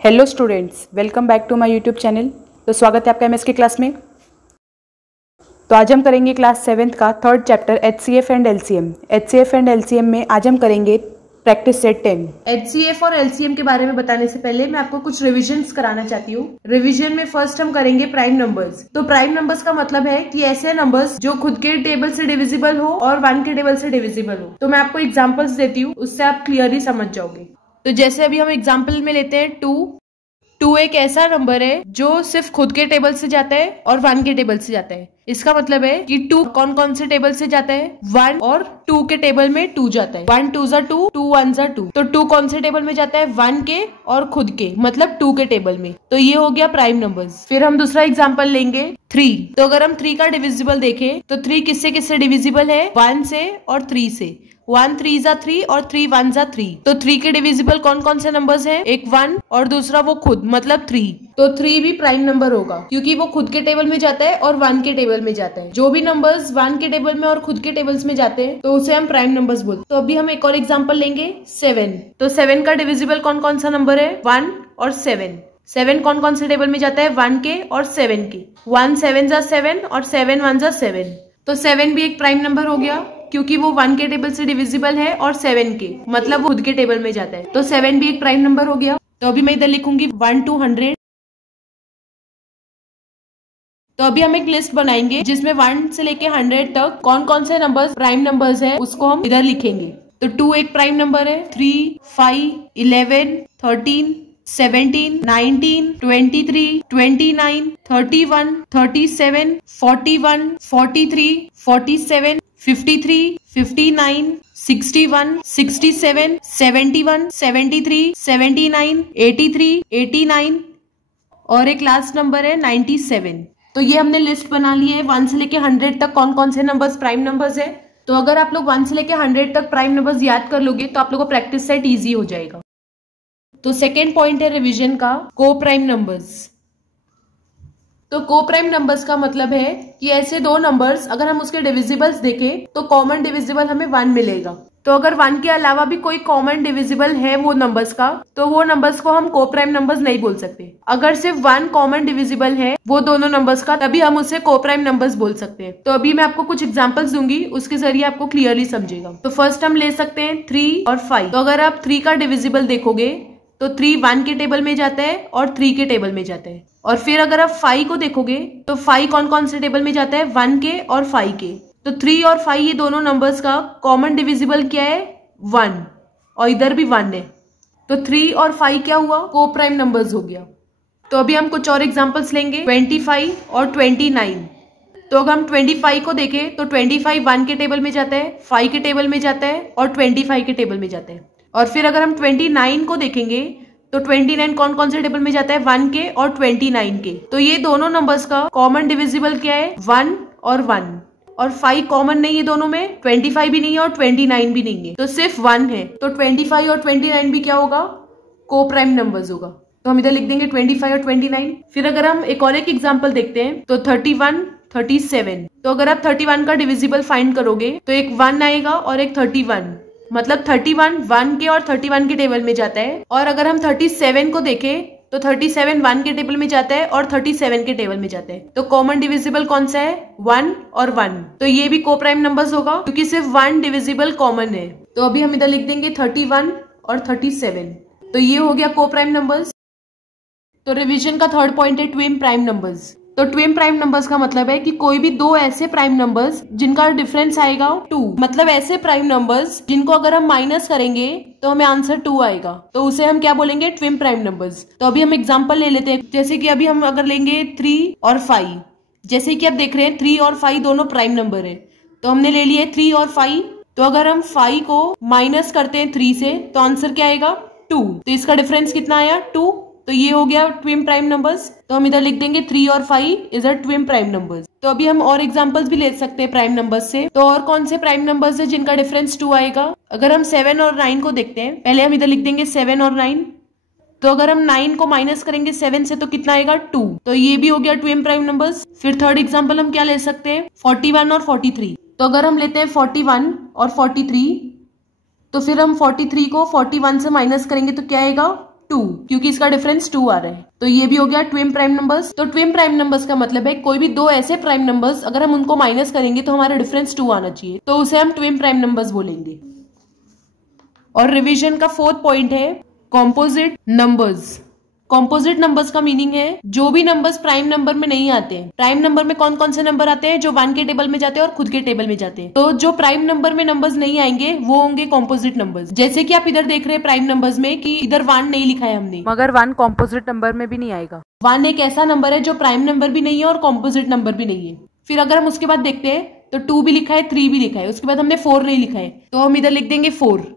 Hello students, welcome back to my YouTube channel. तो स्वागत है आपका एमएस की क्लास में। तो आज हम करेंगे क्लास 7th का third chapter HCF and LCM। HCF and LCM में आज हम करेंगे प्रैक्टिस सेट 10। HCF और LCM के बारे में बताने से पहले मैं आपको कुछ रिविजन्स कराना चाहती हूँ। रिविजन में फर्स्ट हम करेंगे प्राइम नंबर्स। तो प्राइम नंबर्स का मतलब है कि ऐसे नंबर्स जो खुद के टेबल से डिविजिबल हो और 1 के टेबल से डिविजिबल हो। तो मैं आपको एग्जाम्पल्स देती हूँ, उससे आप क्लियरली समझ जाओगे। तो जैसे अभी हम एग्जाम्पल में लेते हैं 2 एक ऐसा नंबर है जो सिर्फ खुद के टेबल से जाता है और 1 के टेबल से जाता है। इसका मतलब है कि 2 कौन कौन से टेबल से जाता है, 1 और 2 के टेबल में 2 जाता है। 1 2 ज़ा 2, 2 1 ज़ा 2। तो 2 कौन से टेबल में जाता है, 1 के और खुद के, मतलब 2 के टेबल में। तो ये हो गया प्राइम नंबर्स। फिर हम दूसरा एग्जाम्पल लेंगे 3। तो अगर हम 3 का डिविजिबल देखें तो 3 किससे किससे डिविजिबल है, 1 से और 3 से। 1 3 ज़ा 3 और 3 1 ज़ा 3। तो 3 के डिविजिबल कौन कौन से नंबर्स हैं, एक 1 और दूसरा वो खुद, मतलब 3। तो 3 भी प्राइम नंबर होगा क्योंकि वो खुद के टेबल में जाता है और 1 के टेबल में जाता है। जो भी नंबर्स 1 के टेबल में और खुद के टेबल्स में जाते हैं तो उसे हम प्राइम नंबर्स बोलते हैं। तो अभी हम एक और एग्जांपल लेंगे 7। तो 7 का डिविजिबल कौन कौन सा नंबर है, 1 और 7। 7 कौन कौन से टेबल में जाता है, 1 के और 7 के। 1 7 ज़ा 7 और 7 1 ज़ा 7। तो 7 भी एक प्राइम नंबर हो गया क्योंकि वो 1 के टेबल से डिविजिबल है और 7 के, मतलब खुद के टेबल में जाता है। तो 7 भी एक प्राइम नंबर हो गया। तो अभी मैं इधर लिखूंगी 1 to 100। तो अभी हम एक लिस्ट बनाएंगे जिसमें 1 से लेके 100 तक कौन कौन से नंबर्स प्राइम नंबर्स है उसको हम इधर लिखेंगे। तो 2 एक प्राइम नंबर है, 3 5 11 13 17 19 23 29 31 37 41 43 47 53 59 61 67 71 73 79 83 89 और एक लास्ट नंबर है 97। तो ये हमने लिस्ट बना ली है 1 से लेके 100 तक कौन कौन से नंबर्स प्राइम नंबर्स है। तो अगर आप लोग 1 से लेके 100 तक प्राइम नंबर्स याद कर लोगे तो आप लोगों को प्रैक्टिस सेट इजी हो जाएगा। तो सेकेंड पॉइंट है रिवीजन का, को प्राइम नंबर्स। तो को प्राइम नंबर्स का मतलब है कि ऐसे दो नंबर्स अगर हम उसके डिविजिबल्स देखें तो कॉमन डिविजिबल हमें 1 मिलेगा। तो अगर 1 के अलावा भी कोई कॉमन डिविजिबल है वो नंबर्स का, तो वो नंबर्स को हम को प्राइम नंबर्स नहीं बोल सकते। अगर सिर्फ 1 कॉमन डिविजिबल है वो दोनों नंबर्स का, तभी हम उसे को प्राइम नंबर्स बोल सकते हैं। तो अभी मैं आपको कुछ एग्जांपल्स दूंगी, उसके जरिए आपको क्लियरली समझेगा। तो फर्स्ट हम ले सकते हैं 3 और 5। तो अगर आप 3 का डिविजिबल देखोगे तो 3 1 के टेबल में जाता है और 3 के टेबल में जाता है। और फिर अगर आप 5 को देखोगे तो 5 कौन कौन से टेबल में जाता है, 1 के और 5 के। तो 3 और 5 ये दोनों नंबर्स का कॉमन डिविजिबल क्या है, 1, और इधर भी 1 है। तो 3 और 5 क्या हुआ, को प्राइम नंबर्स हो गया। तो अभी हम कुछ और एग्जांपल्स लेंगे 25 और 29। तो अगर हम 25 को देखें तो 25 1 के टेबल में जाता है, 5 के टेबल में जाता है और 25 के टेबल में जाता है। और फिर अगर हम 29 को देखेंगे तो 29 कौन कौन से टेबल में जाता है, 1 के और 29 के। तो ये दोनों नंबर्स का कॉमन डिविजिबल क्या है, 1 और 1। और 5 कॉमन नहीं है दोनों में, 25 भी नहीं है और 29 भी नहीं है, तो सिर्फ 1 है। तो 25 और 29 भी क्या होगा, को प्राइम नंबर्स होगा। तो हम इधर लिख देंगे 25 और 29। फिर अगर हम एक और एक एग्जाम्पल देखते हैं तो 31 37। तो अगर आप 31 का डिविजिबल फाइंड करोगे तो एक 1 आएगा और एक 31, मतलब 31 1 के और 31 के टेबल में जाता है। और अगर हम 37 को देखें तो 37 1 के टेबल में जाता है और 37 के टेबल में जाता है। तो कॉमन डिविजिबल कौन सा है, 1 और 1। तो ये भी को प्राइम नंबर्स होगा क्योंकि सिर्फ 1 डिविजिबल कॉमन है। तो अभी हम इधर लिख देंगे 31 और 37। तो ये हो गया को प्राइम नंबर्स। तो रिवीजन का थर्ड पॉइंट है ट्विन प्राइम नंबर्स। तो ट्विन प्राइम नंबर्स का मतलब है कि कोई भी दो ऐसे प्राइम नंबर्स जिनका डिफरेंस आएगा 2, मतलब ऐसे प्राइम नंबर्स जिनको अगर हम माइनस करेंगे तो हमें आंसर 2 आएगा, तो उसे हम क्या बोलेंगे, ट्विन प्राइम नंबर्स। तो अभी हम एग्जांपल ले लेते हैं, जैसे कि अभी हम अगर लेंगे 3 और 5। जैसे कि आप देख रहे हैं 3 और 5 दोनों प्राइम नंबर है, तो हमने ले लिए 3 और 5। तो अगर हम 5 को माइनस करते हैं 3 से तो आंसर क्या आएगा, 2। तो इसका डिफरेंस कितना आया, 2। तो ये हो गया ट्विन प्राइम नंबर्स। तो हम इधर लिख देंगे 3 और 5 is a twin prime numbers. तो अभी हम और एग्जांपल्स भी ले सकते हैं प्राइम नंबर्स से। तो और कौन से प्राइम नंबर्स है जिनका डिफरेंस 2 आएगा। अगर हम 7 और 9 को देखते हैं, पहले हम इधर लिख देंगे 7 और 9। तो अगर हम 9 को माइनस करेंगे 7 से तो कितना आएगा, 2। तो ये भी हो गया ट्विन प्राइम नंबर्स। फिर थर्ड एग्जाम्पल हम क्या ले सकते हैं, 41 और 43। तो अगर हम लेते हैं 41 और 43 तो फिर हम 43 को 41 से माइनस करेंगे तो क्या आएगा, 2, क्योंकि इसका डिफरेंस 2 आ रहा है। तो ये भी हो गया ट्विन प्राइम नंबर्स। तो ट्विन प्राइम नंबर्स का मतलब है कोई भी दो ऐसे प्राइम नंबर्स अगर हम उनको माइनस करेंगे तो हमारा डिफरेंस 2 आना चाहिए, तो उसे हम ट्विन प्राइम नंबर्स बोलेंगे। और रिवीजन का 4th पॉइंट है कॉम्पोजिट नंबर्स। कॉम्पोजिट नंबर्स का मीनिंग है जो भी नंबर्स प्राइम नंबर में नहीं आते हैं। प्राइम नंबर में कौन कौन से नंबर आते हैं? जो 1 के टेबल में जाते हैं और खुद के टेबल में जाते हैं। तो जो प्राइम नंबर में नंबर्स नहीं आएंगे वो होंगे कॉम्पोजिट नंबर्स। जैसे कि आप इधर देख रहे हैं प्राइम नंबर्स में कि इधर 1 नहीं लिखा है हमने, मगर 1 कॉम्पोजिट नंबर में भी नहीं आएगा। 1 एक ऐसा नंबर है जो प्राइम नंबर भी नहीं है और कॉम्पोजिट नंबर भी नहीं है। फिर अगर हम उसके बाद देखते हैं तो 2 भी लिखा है, 3 भी लिखा है, उसके बाद हमने 4 नहीं लिखा है, तो हम इधर लिख देंगे 4।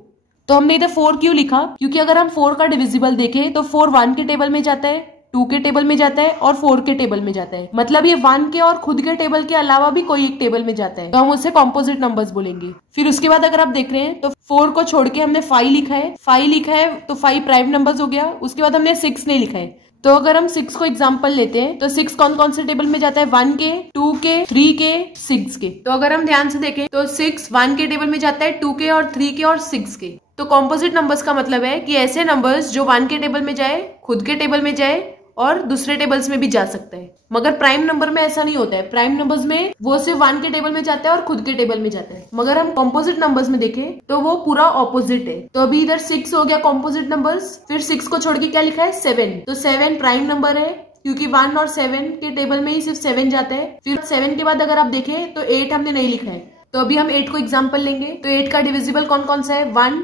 तो हमने इधर 4 क्यों लिखा? क्योंकि अगर हम 4 का डिविजिबल देखें तो 4 1 के टेबल में जाता है, 2 के टेबल में जाता है और 4 के टेबल में जाता है। मतलब ये 1 के और खुद के टेबल के अलावा भी कोई एक टेबल में जाता है, तो हम उसे कॉम्पोजिट नंबर्स बोलेंगे। फिर उसके बाद अगर आप देख रहे हैं तो 4 को छोड़ के हमने 5 लिखा है, 5 लिखा है तो 5 प्राइम नंबर्स हो गया। उसके बाद हमने 6 नहीं लिखा है। तो अगर हम 6 को एग्जाम्पल लेते हैं तो 6 कौन कौन से टेबल में जाता है? 1 के, 2 के, 3 के, 6 के। तो अगर हम ध्यान से देखें तो 6 1 के टेबल में जाता है, 2 के और 3 के और 6 के। तो कॉम्पोजिट नंबर्स का मतलब है कि ऐसे नंबर्स जो 1 के टेबल में जाए, खुद के टेबल में जाए और दूसरे टेबल्स में भी जा सकता है। मगर प्राइम नंबर में ऐसा नहीं होता है। प्राइम नंबर्स में वो सिर्फ 1 के टेबल में जाता है और खुद के टेबल में जाता है। मगर हम कॉम्पोजिट नंबर्स में देखें तो वो पूरा ऑपोजिट है। तो अभी इधर 6 हो गया कॉम्पोजिट नंबर्स। फिर 6 को छोड़ के क्या लिखा है? 7। तो 7 प्राइम नंबर है क्योंकि 1 और 7 के टेबल में ही सिर्फ 7 जाता है। फिर 7 के बाद अगर आप देखें तो 8 हमने नहीं लिखा है। तो अभी हम 8 को एग्जाम्पल लेंगे। तो 8 का डिविजिबल कौन कौन सा है? 1,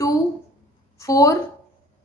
2, 4,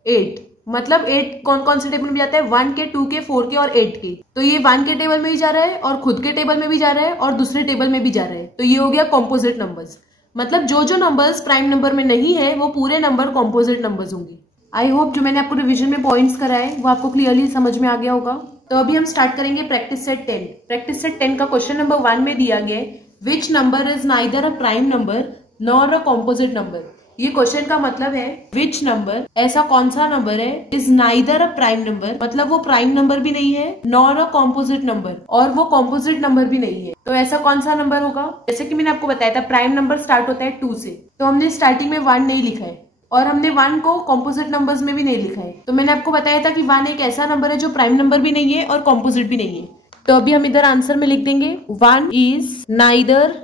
8। मतलब 8 कौन कौन से टेबल में जाता है? 1 के, 2 के, 4 के और 8 के। तो ये 1 के टेबल में भी जा रहा है और खुद के टेबल में भी जा रहा है और दूसरे टेबल में भी जा रहा है। तो ये हो गया कॉम्पोजिट नंबर्स। मतलब जो जो नंबर्स प्राइम नंबर में नहीं है वो पूरे नंबर कॉम्पोजिट नंबर्स होंगे। आई होप जो मैंने आपको रिवीजन में पॉइंट्स कराए वो आपको क्लियरली समझ में आ गया होगा। तो अभी हम स्टार्ट करेंगे प्रैक्टिस सेट 10। प्रैक्टिस सेट 10 का क्वेश्चन नंबर 1 में दिया गया है which number is neither a prime number nor a composite number. ये क्वेश्चन का मतलब है विच नंबर, ऐसा कौन सा नंबर है, is neither a prime number, मतलब वो प्राइम नंबर भी नहीं है, नॉर अ कॉम्पोजिट नंबर, और वो कॉम्पोजिट नंबर भी नहीं है। तो ऐसा कौन सा नंबर होगा? जैसे कि मैंने आपको बताया था प्राइम नंबर स्टार्ट होता है 2 से, तो हमने स्टार्टिंग में 1 नहीं लिखा है और हमने 1 को कॉम्पोजिट नंबर्स में भी नहीं लिखा है। तो मैंने आपको बताया था कि 1 एक ऐसा नंबर है जो प्राइम नंबर भी नहीं है और कॉम्पोजिट भी नहीं है। तो अभी हम इधर आंसर में लिख देंगे 1 is neither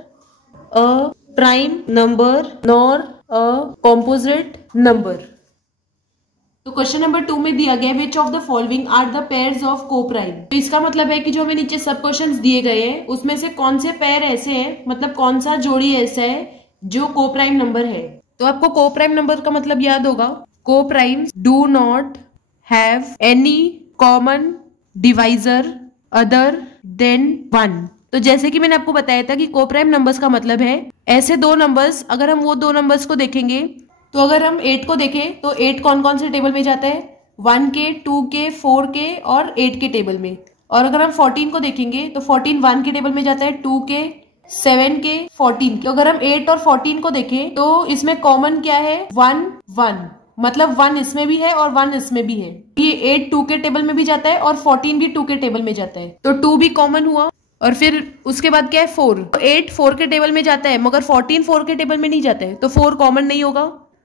a prime number nor a composite number. तो क्वेश्चन नंबर 2 में दिया गया which of the following are the pairs of coprime. तो इसका मतलब है कि जो हमें नीचे सब क्वेश्चंस दिए गए हैं उसमें से कौन से पेयर ऐसे हैं, मतलब कौन सा जोड़ी ऐसा है जो कोप्राइम नंबर है। तो आपको कोप्राइम नंबर का मतलब याद होगा, coprimes do not have any common divisor other than 1। तो जैसे कि मैंने आपको बताया था कि कोप्राइम नंबर्स का मतलब है ऐसे दो नंबर्स, अगर हम वो दो नंबर्स को देखेंगे तो अगर हम 8 को देखें तो 8 कौन कौन से टेबल में जाता है? 1 के, 2 के, 4 के और 8 के टेबल में। और अगर हम 14 को देखेंगे तो 14 1 के टेबल में जाता है, 2 के, 7 के, 14 के। तो अगर हम 8 और 14 को देखें तो इसमें कॉमन क्या है? 1 1, मतलब 1 इसमें भी है और 1 इसमें भी है। ये 8 2 के टेबल में भी जाता है और 14 भी 2 के टेबल में जाता है, तो 2 भी कॉमन हुआ। और फिर उसके बाद क्या है? 4। तो 8 4 के टेबल में जाता है मगर 14 4 के टेबल में नहीं जाता है, तो 4 कॉमन नहीं होगा।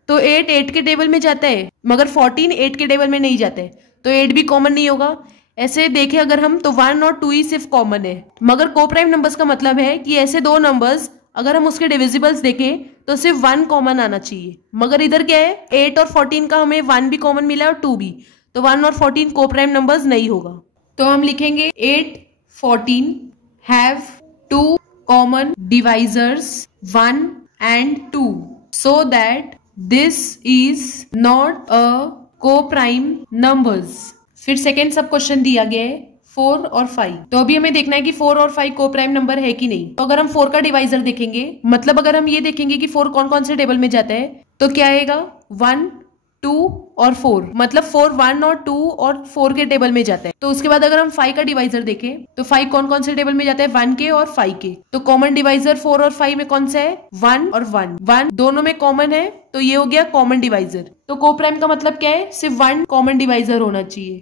तो 8 8 के टेबल में जाता है मगर 14 8 के टेबल में नहीं जाता है, तो 8 भी कॉमन नहीं होगा। ऐसे देखें अगर हम तो 1 और 2 ही सिर्फ कॉमन है। मगर कोप्राइम नंबर्स का मतलब है कि ऐसे दो नंबर्स अगर हम उसके डिविजिबल्स देखें तो सिर्फ 1 कॉमन आना चाहिए। मगर इधर क्या है? 8 और 14 का हमें 1 भी कॉमन मिला है और 2 भी, तो 1 और 14 कोप्राइम नंबर्स नहीं होगा। तो हम लिखेंगे 8 14 have 2 common divisors 1 and 2 so that this is not a co-prime numbers। फिर सेकेंड सब क्वेश्चन दिया गया है 4 और 5। तो अभी हमें देखना है कि 4 और 5 को प्राइम नंबर है कि नहीं। तो अगर हम 4 का डिवाइजर देखेंगे, मतलब अगर हम ये देखेंगे कि 4 कौन कौन से टेबल में जाता है, तो क्या आएगा? 1 2 और 4, मतलब 4 1 और 2 और 4 के टेबल में जाता है। तो उसके बाद अगर हम 5 का डिवाइजर देखें तो 5 कौन कौन से टेबल में जाता है? 1 के और 5 के। तो कॉमन डिवाइजर 4 और 5 में कौन सा है? 1 और 1 1 दोनों में कॉमन है, तो ये हो गया कॉमन डिवाइजर। तो कोप्राइम का मतलब क्या है? सिर्फ 1 कॉमन डिवाइजर होना चाहिए।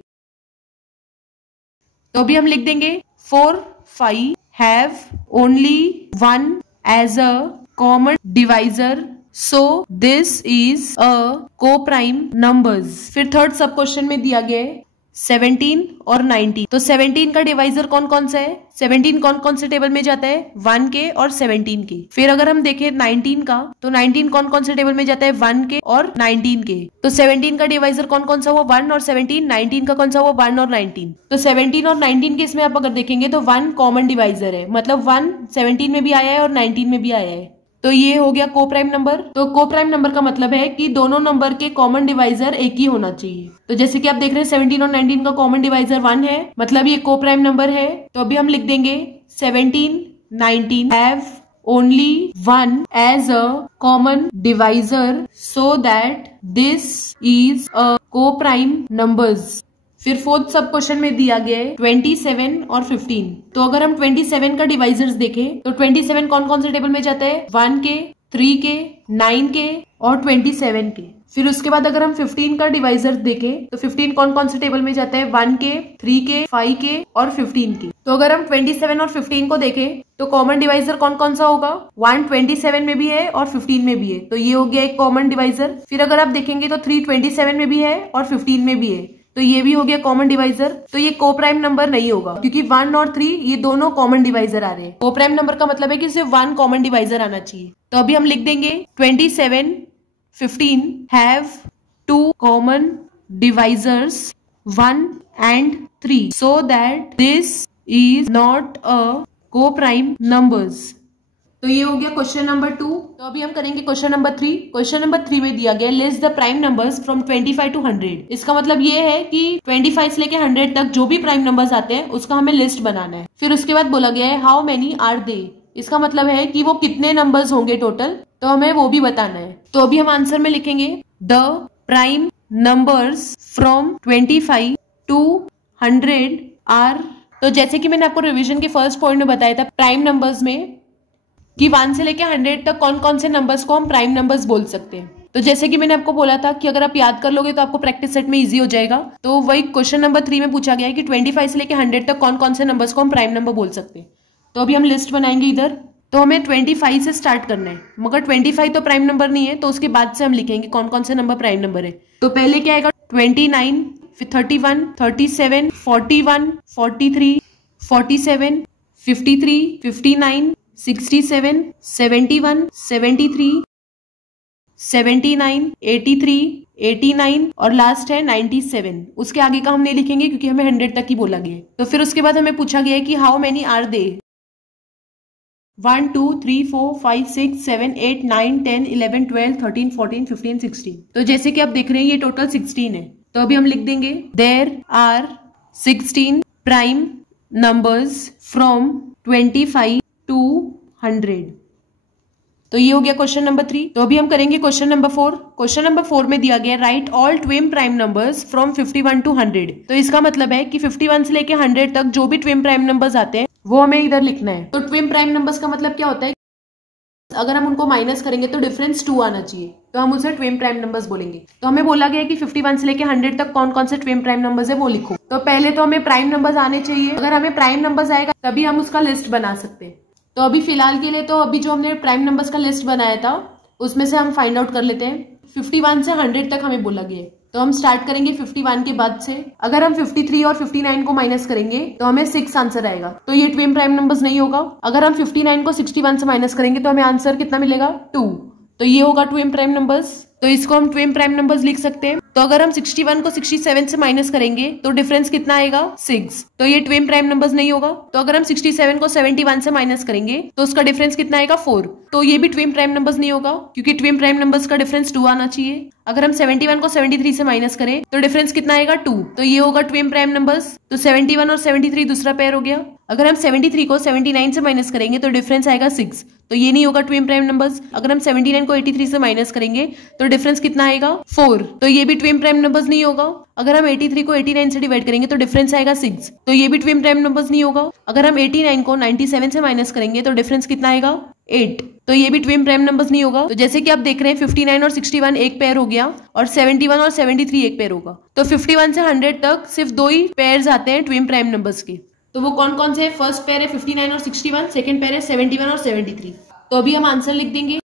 तो अभी हम लिख देंगे 4 5 have only 1 as a common divisor so this is a coprime numbers. फिर थर्ड सब क्वेश्चन में दिया गया है 17 और 19। तो 17 का डिवाइजर कौन कौन सा है? 17 कौन कौन से टेबल में जाता है? 1 के और 17 के। फिर अगर हम देखें 19 का, तो 19 कौन कौन से टेबल में जाता है? 1 के और 19 के। तो 17 का डिवाइजर कौन कौन सा हुआ? 1 और 17। 19 का कौन सा हुआ? 1 और 19। तो 17 और 19 के इसमें आप अगर देखेंगे तो 1 कॉमन डिवाइजर है, मतलब 1 17 में भी आया है और 19 में भी आया है। तो ये हो गया को प्राइम नंबर। तो को प्राइम नंबर का मतलब है कि दोनों नंबर के कॉमन डिवाइजर एक ही होना चाहिए। तो जैसे कि आप देख रहे हैं 17 और 19 का कॉमन डिवाइजर 1 है, मतलब ये को प्राइम नंबर है। तो अभी हम लिख देंगे 17 19 have only 1 as a common divisor, so that this is a coprime numbers. फिर फोर्थ सब क्वेश्चन में दिया गया है 27 और 15। तो अगर हम 27 का डिवाइजर्स देखें तो 27 कौन कौन से टेबल में जाता है? 1 के, 3 के, 9 के और 27 के। फिर उसके बाद अगर हम 15 का डिवाइजर देखें तो 15 कौन कौन से टेबल में जाता है? 1 के, 3 के, 5 के और 15 के। तो अगर हम 27 और 15 को देखें तो कॉमन डिवाइजर कौन कौन सा होगा? 1 27 में भी है और 15 में भी है, तो ये हो गया एक कॉमन डिवाइजर। फिर अगर आप देखेंगे तो 3 27 में भी है और 15 में भी है, तो ये भी हो गया कॉमन डिवाइजर। तो ये को प्राइम नंबर नहीं होगा क्योंकि 1 और 3 ये दोनों कॉमन डिवाइजर आ रहे हैं। को प्राइम नंबर का मतलब है कि सिर्फ 1 कॉमन डिवाइजर आना चाहिए। तो अभी हम लिख देंगे 27 15 have 2 common divisors 1 and 3, so that this is not a को प्राइम नंबर्स। तो ये हो गया क्वेश्चन नंबर 2। तो अभी हम करेंगे क्वेश्चन नंबर 3। क्वेश्चन नंबर 3 में दिया गया list the prime numbers from 25 to 100। इसका मतलब ये है कि 25 से लेके 100 तक जो भी प्राइम नंबर्स आते हैं उसका हमें लिस्ट बनाना है। फिर उसके बाद बोला गया है हाउ मेनी आर दे। इसका मतलब है कि वो कितने नंबर्स होंगे टोटल, तो हमें वो भी बताना है। तो अभी हम आंसर में लिखेंगे the prime numbers from 25 to 100 are. तो जैसे कि मैंने आपको रिवीजन के फर्स्ट पॉइंट में बताया था प्राइम नंबर्स में कि 1 से लेके 100 तक कौन कौन से नंबर्स को हम प्राइम नंबर्स बोल सकते हैं। तो जैसे कि मैंने आपको बोला था कि अगर आप याद कर लोगे तो आपको प्रैक्टिस सेट में इजी हो जाएगा। तो वही क्वेश्चन नंबर 3 में पूछा गया है कि 25 से लेके 100 तक कौन कौन से नंबर्स को हम प्राइम नंबर बोल सकते हैं। तो अभी हम लिस्ट बनाएंगे इधर। तो हमें 25 से स्टार्ट करना है, मगर 25 तो प्राइम नंबर नहीं है, तो उसके बाद से हम लिखेंगे कौन कौन से नंबर प्राइम नंबर है। तो पहले क्या आएगा? 29, फिर 31, 37, 41, 43, 47, 53, 59, 67, 71, 73, 79, 83, 89 और लास्ट है 97। उसके आगे का हम नहीं लिखेंगे क्योंकि हमें 100 तक ही बोला गया है। तो फिर उसके बाद हमें पूछा गया है कि हाउ मेनी आर दे। 1 2 3 4 5 6 7 8 9 10 11 12 13 14 15 16। तो जैसे कि आप देख रहे हैं ये टोटल 16 है। तो अभी हम लिख देंगे there are 16 prime numbers from 25 to 100। तो ये हो गया क्वेश्चन नंबर 3। तो अभी हम करेंगे क्वेश्चन नंबर 4। क्वेश्चन नंबर 4 में दिया गया right all twin prime numbers from 51 to 100। तो इसका मतलब है कि 51 से लेके 100 तक जो भी ट्विन प्राइम नंबर्स आते हैं वो हमें इधर लिखना है। तो ट्विन प्राइम नंबर्स का मतलब क्या होता है? अगर हम उनको माइनस करेंगे तो डिफरेंस 2 आना चाहिए, तो हम उसे ट्विन प्राइम नंबर्स बोलेंगे। तो हमें बोला गया है कि 51 से लेके 100 तक कौन कौन से ट्विन प्राइम नंबर्स है वो लिखो। तो पहले तो हमें प्राइम नंबर्स आने चाहिए। अगर हमें प्राइम नंबर्स आएगा तभी हम उसका लिस्ट बना सकते हैं। तो अभी फिलहाल के लिए तो अभी जो हमने प्राइम नंबर्स का लिस्ट बनाया था उसमें से हम फाइंड आउट कर लेते हैं। 51 से 100 तक हमें बोला गया है, तो हम स्टार्ट करेंगे 51 के बाद से। अगर हम 53 और 59 को माइनस करेंगे तो हमें 6 आंसर आएगा, तो ये ट्विन प्राइम नंबर्स नहीं होगा। अगर हम 59 को 61 से माइनस करेंगे तो हमें आंसर कितना मिलेगा? 2। तो ये होगा ट्विन प्राइम नंबर्स। तो इसको हम ट्विन प्राइम नंबर्स लिख सकते हैं। तो अगर हम 61 को 67 से माइनस करेंगे तो डिफरेंस कितना आएगा? 6। तो ये ट्विन प्राइम नंबर्स नहीं होगा। तो अगर हम 67 को 71 से माइनस करेंगे तो उसका डिफरेंस कितना आएगा? 4। तो ये भी ट्विन प्राइम नंबर्स नहीं होगा क्योंकि ट्विन प्राइम नंबर्स का डिफरेंस 2 आना चाहिए। अगर हम 71 को 73 से माइनस करें तो डिफरेंस कितना आएगा? 2। तो ये होगा ट्विन प्राइम नंबर्स। तो 71 और 73 दूसरा पेयर हो गया। अगर हम 73 को 79 से माइनस करेंगे तो डिफरेंस आएगा 6। तो ये नहीं होगा ट्विन प्राइम नंबर्स। अगर हम 79 को 83 से माइनस करेंगे तो डिफरेंस कितना आएगा? 4। तो ये भी ट्विन प्राइम नंबर्स नहीं होगा। अगर हम 83 को 89 से डिवाइड करेंगे तो डिफरेंस आएगा 6। तो ये भी ट्विन प्राइम नंबर्स नहीं होगा। अगर हम 89 को 97 से माइनस करेंगे तो डिफरेंस कितना आएगा? 8। तो ये भी ट्विन प्राइम नंबर्स नहीं होगा। तो जैसे कि आप देख रहे हैं 59 और 61 एक पेयर हो गया और 71 और 73 एक पेयर होगा। तो 51 से 100 तक सिर्फ 2 ही पेयर्स आते हैं ट्विन प्राइम नंबर्स के। तो वो कौन कौन से? फर्स्ट पेयर है 59 और 61, सेकंड पेयर है 71 और 73। तो अभी हम आंसर लिख देंगे।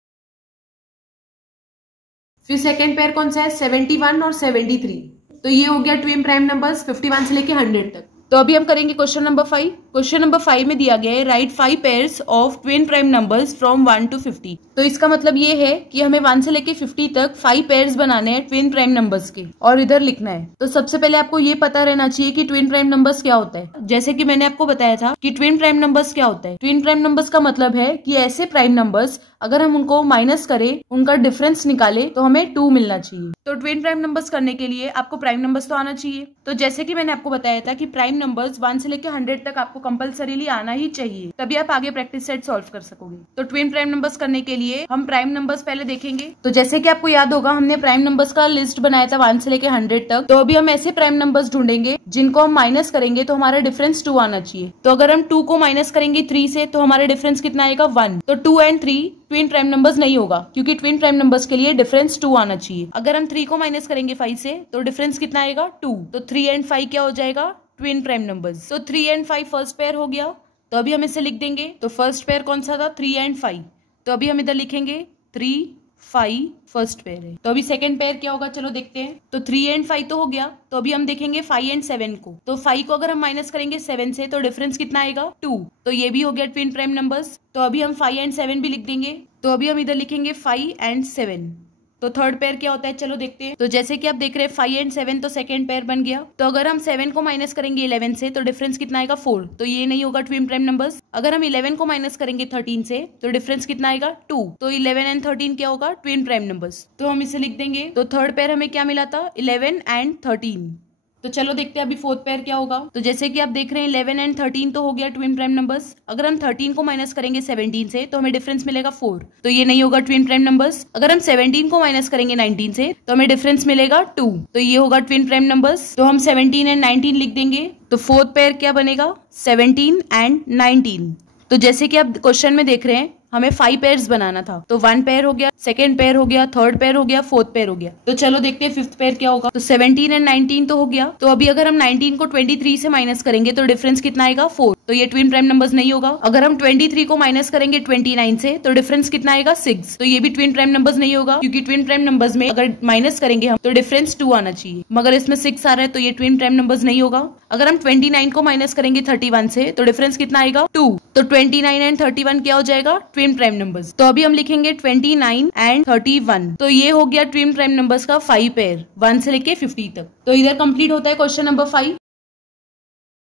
फिर सेकेंड पेयर कौन सा है 71 और 73, तो ये हो गया ट्विन प्राइम नंबर्स 51 से लेके 100 तक। तो अभी हम करेंगे क्वेश्चन नंबर 5। क्वेश्चन नंबर 5 में दिया गया है right 5 pairs of twin prime numbers from 1 to 50। तो इसका मतलब ये है कि हमें 1 से लेके 50 तक 5 पेयर्स बनाने हैं ट्विन प्राइम नंबर्स के और इधर लिखना है। तो सबसे पहले आपको ये पता रहना चाहिए कि ट्विन प्राइम नंबर्स क्या होता है। जैसे कि मैंने आपको बताया था कि ट्विन प्राइम नंबर्स क्या होता है। ट्विन प्राइम नंबर्स का मतलब है कि ऐसे प्राइम नंबर्स अगर हम उनको माइनस करें, उनका डिफरेंस निकाले तो हमें 2 मिलना चाहिए। तो ट्विन प्राइम नंबर्स करने के लिए आपको प्राइम नंबर्स तो आना चाहिए। तो जैसे कि मैंने आपको बताया था कि प्राइम नंबर्स 1 से लेकर 100 तक आपको कंपलसरीली आना ही चाहिए, तभी आप आगे प्रैक्टिस सेट सॉल्व कर सकोगे। तो ट्विन प्राइम नंबर्स करने के लिए हम प्राइम नंबर्स पहले देखेंगे। तो जैसे कि आपको याद होगा हमने प्राइम नंबर्स का लिस्ट बनाया था 1 से लेकर 100 तक। तो अभी हम ऐसे प्राइम नंबर्स ढूंढेंगे जिनको हम माइनस करेंगे तो हमारा डिफरेंस 2 आना चाहिए। तो अगर हम 2 को माइनस करेंगे 3 से तो हमारा डिफरेंस कितना आएगा 1। तो 2 and 3 ट्विन प्राइम नंबर्स नहीं होगा, क्योंकि ट्विन प्राइम नंबर्स के लिए डिफरेंस 2 आना चाहिए। अगर हम 3 को माइनस करेंगे 5 से तो डिफरेंस कितना आएगा 2। तो 3 and 5 क्या हो जाएगा ट्विन प्राइम नंबर्स। तो 3 and 5 फर्स्ट पेयर हो गया। तो अभी हम इसे लिख देंगे। तो फर्स्ट पेयर कौन सा था 3 and 5। तो अभी हम इधर लिखेंगे 3 5 फर्स्ट पेयर है। तो अभी सेकंड पेयर क्या होगा चलो देखते हैं। तो 3 and 5 तो हो गया। तो अभी हम देखेंगे 5 and 7 को। तो 5 को अगर हम माइनस करेंगे 7 से तो डिफरेंस कितना आएगा 2। तो ये भी हो गया ट्विन प्राइम नंबर्स। तो अभी हम 5 and 7 भी लिख देंगे। तो अभी हम इधर लिखेंगे 5 and 7। तो थर्ड पेयर क्या होता है चलो देखते हैं। तो जैसे कि आप देख रहे हैं 5 and 7 तो सेकंड पेयर बन गया। तो अगर हम 7 को माइनस करेंगे 11 से तो डिफरेंस कितना आएगा 4। तो ये नहीं होगा ट्विन प्राइम नंबर्स। अगर हम 11 को माइनस करेंगे 13 से तो डिफरेंस कितना आएगा 2। तो 11 and 13 क्या होगा ट्विन प्राइम नंबर्स। तो हम इसे लिख देंगे। तो थर्ड पेयर हमें क्या मिला था 11 and 13। तो चलो देखते हैं अभी फोर्थ पेयर क्या होगा। तो जैसे कि आप देख रहे हैं 11 and 13 तो हो गया ट्विन प्राइम नंबर्स। अगर हम 13 को माइनस करेंगे 17 से तो हमें डिफरेंस मिलेगा 4। तो ये नहीं होगा ट्विन प्राइम नंबर्स। अगर हम 17 को माइनस करेंगे 19 से तो हमें डिफरेंस मिलेगा 2। तो ये होगा ट्विन प्राइम नंबर्स। तो हम 17 and 19 लिख देंगे। तो फोर्थ पेयर क्या बनेगा 17 and 19। तो जैसे कि आप क्वेश्चन में देख रहे हैं हमें 5 पेयर्स बनाना था। तो 1 पेयर हो गया, सेकंड पेयर हो गया, थर्ड पेयर हो गया, फोर्थ पेयर हो गया। तो चलो देखते हैं फिफ्थ पेयर क्या होगा। तो 17 and 19 तो हो गया। तो अभी अगर हम 19 को 23 से माइनस करेंगे तो डिफरेंस कितना आएगा 4। तो ये ट्विन प्राइम नंबर्स नहीं होगा। अगर हम 23 को माइनस करेंगे 29 से तो डिफरेंस कितना आएगा 6। तो ये भी ट्विन प्राइम नंबर्स नहीं होगा, क्योंकि ट्विन प्राइम नंबर्स में अगर माइनस करेंगे हम तो डिफरेंस 2 आना चाहिए, मगर इसमें 6 आ रहा है तो ये ट्विन प्राइम नंबर्स नहीं होगा। अगर हम 29 को माइनस करेंगे 31 से तो डिफरेंस कितना आएगा 2। तो 29 and 31 क्या हो जाएगा ट्विन प्राइम नंबर्स। तो अभी हम लिखेंगे 29 and 31। तो ये हो गया ट्विन प्राइम नंबर्स का 5 पेयर 1 से लेके 50 तक। तो इधर कंप्लीट होता है क्वेश्चन नंबर 5।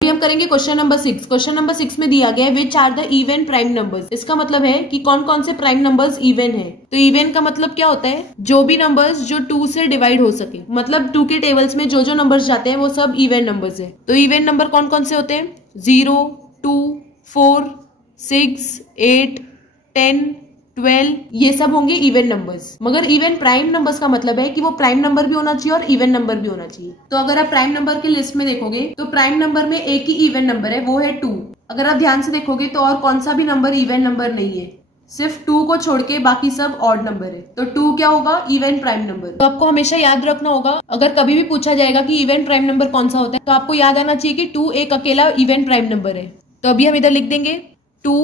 अभी हम करेंगे क्वेश्चन नंबर 6। क्वेश्चन नंबर 6 में दिया गया है which are the even prime numbers. इसका मतलब है कि कौन कौन से प्राइम नंबर्स इवन है। तो इवन का मतलब क्या होता है जो भी नंबर्स जो 2 से डिवाइड हो सके, मतलब 2 के टेबल्स में जो जो नंबर्स जाते हैं वो सब इवन नंबर्स है। तो इवन नंबर कौन कौन से होते हैं 0 2 4 6 8 10 12 ये सब होंगे इवन नंबर्स। मगर इवन प्राइम नंबर्स का मतलब है कि वो प्राइम नंबर भी होना चाहिए और इवन नंबर भी होना चाहिए। तो अगर आप प्राइम नंबर की लिस्ट में देखोगे तो प्राइम नंबर में एक ही इवन नंबर है, वो है 2। अगर आप ध्यान से देखोगे तो और कौन सा भी नंबर इवन नंबर नहीं है, सिर्फ 2 को छोड़ के बाकी सब ऑड नंबर है। तो 2 क्या होगा इवन प्राइम नंबर। तो आपको हमेशा याद रखना होगा, अगर कभी भी पूछा जाएगा कि इवन प्राइम नंबर कौन सा होता है तो आपको याद आना चाहिए कि 2 एक अकेला इवन प्राइम नंबर है। तो अभी हम इधर लिख देंगे 2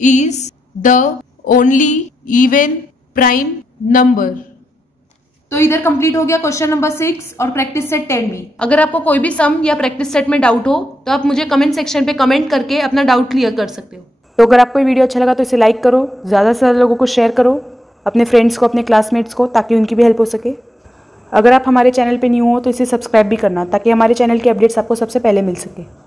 is the only even prime number. तो इधर कंप्लीट हो गया क्वेश्चन नंबर 6 और प्रैक्टिस सेट 10 भी। अगर आपको कोई भी सम या प्रैक्टिस सेट में डाउट हो तो आप मुझे कमेंट सेक्शन पे कमेंट करके अपना डाउट क्लियर कर सकते हो। तो अगर आपको ये वीडियो अच्छा लगा तो इसे लाइक करो, ज़्यादा से ज़्यादा लोगों को शेयर करो, अपने फ्रेंड्स को, अपने क्लासमेट्स को, ताकि उनकी भी हेल्प हो सके। अगर आप हमारे चैनल पे न्यू हो तो इसे सब्सक्राइब भी करना, ताकि हमारे चैनल की अपडेट्स आपको सबसे पहले मिल सके।